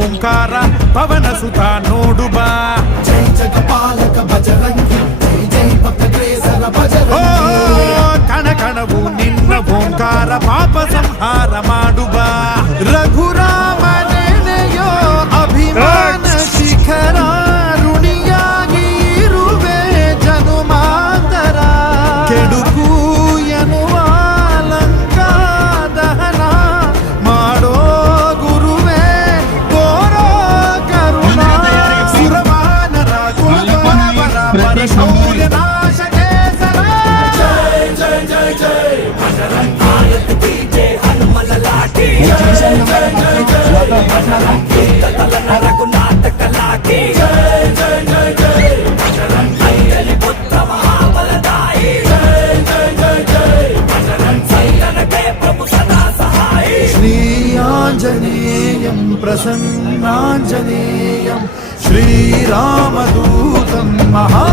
ಓಂಕಾರ ಪವನ ಸುತ ನೋಡು ಬಾ. ಜೈ ಜಗಪಾಲಕ ಬಜರಂಗಿ ಜೈ ಜೈ ಭಕ್ತಗ್ರೇಸರ ಬಜರಂಗಿ. ಕಣ ಕಣವು ನಿನ್ನ ಓಂಕಾರ ಪಾಪ ಸಂಹಾರ ಮಾಡು ಬಾ. ರಘುರಾಮ ನೆನೆಯೋ ಅಭಿಮಾನ ಶಿಖರ ಋಣಿಯಾಗಿ ಇರುವೆ ಜನುಮಾಂತರ. ಕೆಡುಕು ಎನ್ನುವ ಲಂಕಾ ದಹನ ಮಾಡೋ ಗುರುವೇ ತೋರೋ ಕರುಣ. ಸುರವಾನರ ಕುಲಪರವರ ಪರಶೌರ್ಯ ನಾಶ ಕೇಸರ. ಜೈ ಜೈ ಜೈ ಜೈ ಬಜರಂಗಿ ಆಯತ್ ಕಿ ಜೈ ಹನುಮನ ಲಾಠಿ. ಜೈ ಜೈ ಜೈ ಜೈ ಬಜರಂಗಿ ತಲನ ರಘುನಾಥ ಕಲಾಟಿ. ಜೈ ಜೈ ಜೈ ಜೈ ಬಜರಂಗಿ ಅಂಜಲಿ ಪುತ್ರ ಮಹಾಬಲದಾಯಿ. ಜೈ ಜೈ ಜೈ ಜೈ ಬಜರಂಗಿ ಸಂತನಕ್ಕೆ ಪ್ರಭು ಸದಾ ಸಹಾಯಿ. ಶ್ರೀ ಆಂಜನೇಯಂ ಪ್ರಸನ್ನಾಂಜನೇಯಂ ಶ್ರೀರಾಮದೂತಂ ಮಹಾ